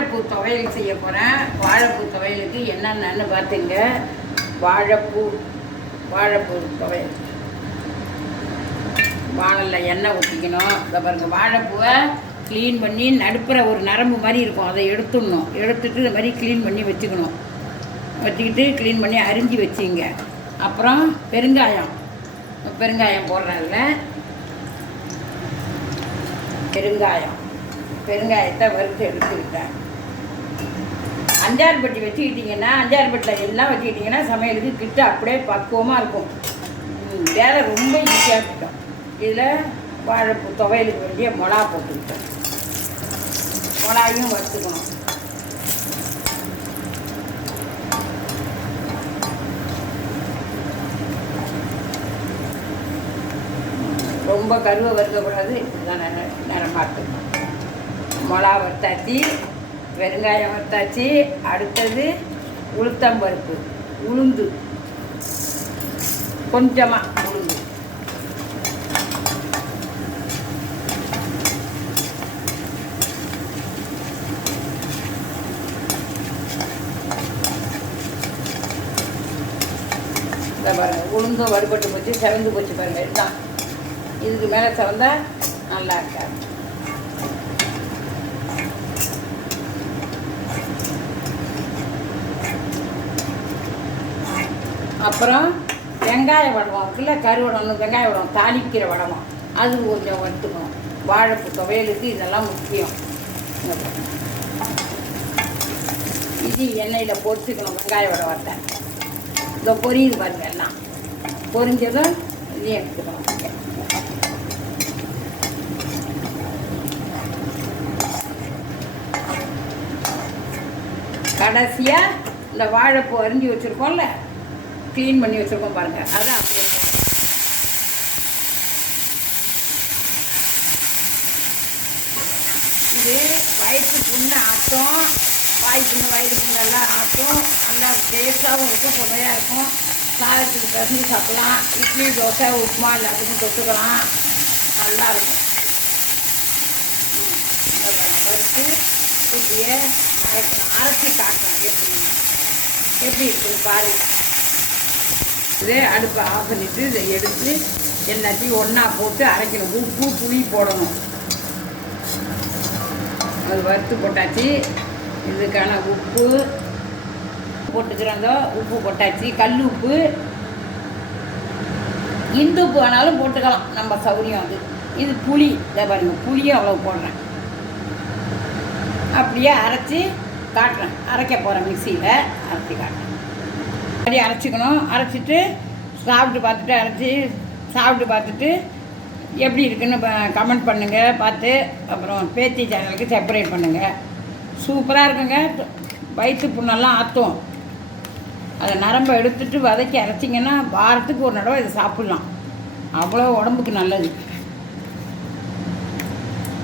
வாழைப்பூ துவையல் செய்ய போகிறேன். வாழைப்பூ துவையலுக்கு என்னென்னு பார்த்துங்க. வாழைப்பூ துவையல். வாழலில் எண்ணெய் ஊற்றிக்கணும். இதை பாருங்கள், வாழைப்பூவை க்ளீன் பண்ணி நடுப்புற ஒரு நரம்பு மாதிரி இருக்கும், அதை எடுத்துடணும். எடுத்துட்டு இந்த மாதிரி க்ளீன் பண்ணி வச்சுக்கணும். வச்சுக்கிட்டு க்ளீன் பண்ணி அரிஞ்சு வச்சுங்க. அப்புறம் பெருங்காயம் போடுறதில்ல. பெருங்காயத்தை வறுத்து எடுத்துக்கிட்டேன். அஞ்சாறு பட்டி வச்சுக்கிட்டிங்கன்னா, அஞ்சாறு பட்டியில் எல்லாம் வச்சுக்கிட்டிங்கன்னா சமையலுக்கு கிட்ட அப்படியே பக்குவமாக இருக்கும். வேலை ரொம்ப ஈஸியாக இருக்கும். இதில் வாழைப்பூ துவையலுக்கு வேண்டிய மிளகா போட்டுக்கிட்டோம். மிளகாயும் வறுத்துக்கணும். ரொம்ப கருவை வறுக்கக்கூடாது. இப்படி தான் நேரம் பார்த்துக்கணும். மிளகா வறுத்தாச்சு, வெங்காயம் வறுத்தாச்சு. அடுத்தது உளுத்தம்பருப்பு, உளுந்து கொஞ்சமாக உளுந்து. இதை பாருங்கள், உளுந்தும் வறுபட்டு போச்சு, செவந்து போச்சு பாருங்கள். இதுதான், இதுக்கு மேலே செவந்தா நல்லா இருக்காது. அப்புறம் வெங்காய வடகம் இருக்குல்ல, கருவடகம், வெங்காய வடகம் தாளிக்கிற வடகம், அது கொஞ்சம் வறுத்துக்கணும். வாழைப்பூ துவையலுக்கு இதெல்லாம் முக்கியம். இது எண்ணெயில் பொரிச்சுக்கணும். வெங்காய வடை வட்டை இந்த பொரியுது பாருங்க. எல்லாம் பொரிஞ்சதும் இதையும் எடுத்துக்கணும். கடைசியாக இந்த வாழைப்பூ அரிஞ்சு வச்சுருக்கோம்ல, க்ளீன் பண்ணி வச்சுருக்கோம் பாருங்கள், அதை அப்படியே இது வயிற்று புண்ணு ஆட்டும், வாய் புண்ணு வயிறு புண்ணெல்லாம் ஆட்டும். நல்லா டேஸ்ட்டாகவும் இருக்கும், சுவையாக இருக்கும். சாதத்துக்கு பிசைஞ்சு சாப்பிட்லாம். இட்லி, தோசை, உப்புமா எல்லாத்துக்கும் தொட்டுக்கலாம். நல்லாயிருக்கும். வறுத்து இப்படியே அரைக்கணும். அரைச்சி காட்டுறேன் எப்படி இருக்குன்னு பாருங்கள். இதே அடுப்பை ஆஃப் பண்ணிவிட்டு இதை எடுத்து எல்லாத்தையும் ஒன்றா போட்டு அரைக்கணும். உப்பு, புளி போடணும். அது வறுத்து போட்டாச்சு. இதுக்கான உப்பு போட்டுக்கிறாங்க. உப்பு போட்டாச்சு. கல் உப்பு, இந்து உப்பு வேணாலும் போட்டுக்கலாம், நம்ம சௌரியம். இது புளி. இதை பாருங்கள், புளியும் அவ்வளோ போடுறேன். அப்படியே அரைச்சி காட்டுறேன். அரைக்க போகிறேன். மிக்சியில் அரைச்சி காட்டுறேன். அப்படியே அரைச்சிக்கணும். அரைச்சிட்டு சாப்பிட்டு பார்த்துட்டு எப்படி இருக்குன்னு கமெண்ட் பண்ணுங்கள். பார்த்து அப்புறம் பேத்தி சேனலுக்கு செப்பரேட் பண்ணுங்கள். சூப்பராக இருக்குங்க. வயிற்று புண்ணெல்லாம் ஆற்றும். அதை நரம்பை எடுத்துட்டு வதக்கி அரைச்சிங்கன்னா வாரத்துக்கு ஒரு தடவை இதை சாப்பிட்லாம். அவ்வளோ உடம்புக்கு நல்லது.